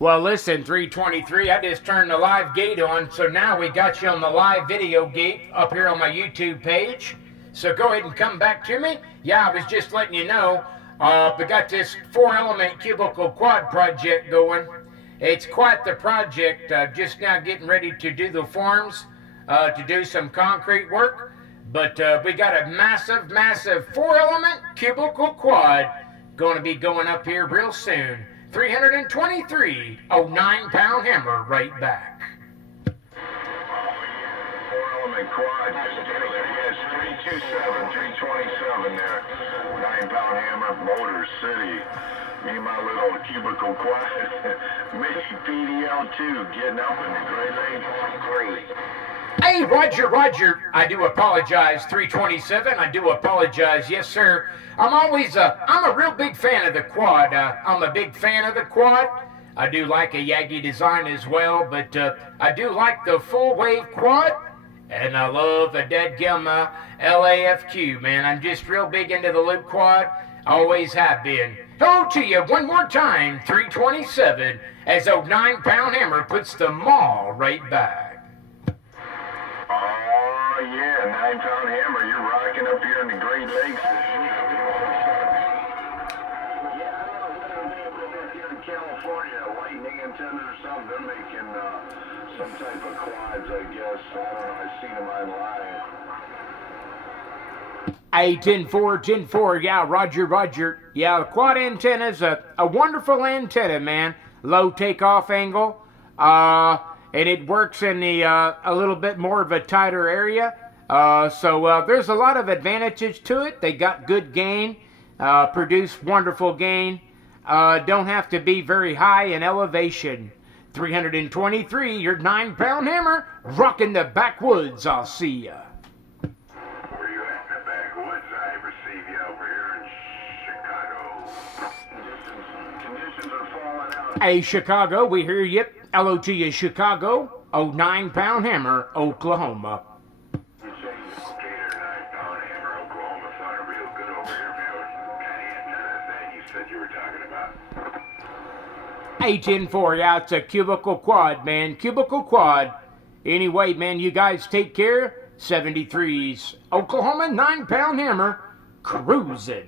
Well, listen, 323, I just turned the live gate on, so now we got you on the live video gate up here on my YouTube page. So go ahead and come back to me. Yeah, I was just letting you know, we got this 4-element cubicle quad project going. It's quite the project. Just now getting ready to do the forms, to do some concrete work. But we got a massive 4-element cubicle quad going to be going up here real soon. 323, 9-pound hammer right back. 4-element quad, yes, 327, 327 there. 9-pound hammer, Motor City. Me and my little cubicle quad, Mickey PDL2, getting up in the Great Lakes. Great. Hey, Roger, I do apologize, 327, I do apologize, yes, sir. I'm a real big fan of the quad. I'm a big fan of the quad. I do like a Yagi design as well, but I do like the full wave quad, and I love the dadgum LAFQ, man. I'm just real big into the loop quad, always have been. Hello to you one more time, 327, as old 9-pound hammer puts the maul right back. Oh, yeah, 9-pound hammer. You're rocking up here in the Great Lakes. Yeah, I don't know if here in California, Lightning Antenna or something, they're making some type of quads, I guess. I don't know, I've seen them online. Hey, 10-4, yeah, Roger. Yeah, the quad antenna's a wonderful antenna, man. Low takeoff angle. And it works in the a little bit more of a tighter area. So there's a lot of advantages to it. They got good gain, produce wonderful gain. Don't have to be very high in elevation. 323, your 9-pound hammer, rocking the backwoods. I'll see ya. Where you at in the backwoods? I receive you over here in Chicago. Conditions are falling out. Hey, Chicago, we hear you. Hello to you, Chicago. 9-pound hammer, Oklahoma. You say Gator 9-pound hammer, Oklahoma, sounded real good over here, man. What kind of antenna is that you said you were talking about? Hey, 10-4, yeah, it's a cubicle quad, man. Cubicle quad. Anyway, man, you guys take care. 73's Oklahoma 9-pound hammer, cruising.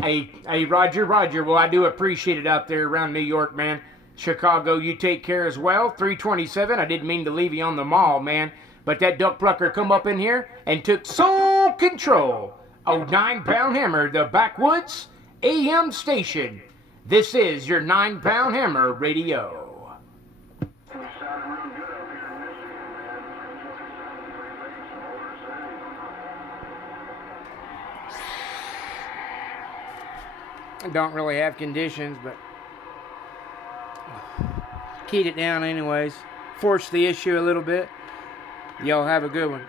Hey, Roger. Well, I do appreciate it out there around New York, man. Chicago, you take care as well. 327, I didn't mean to leave you on the mall, man. But that duck plucker come up in here and took sole control. 9-pound hammer, the Backwoods AM station. This is your 9-pound hammer radio. I don't really have conditions, but keyed it down anyways. Forced the issue a little bit. Y'all have a good one.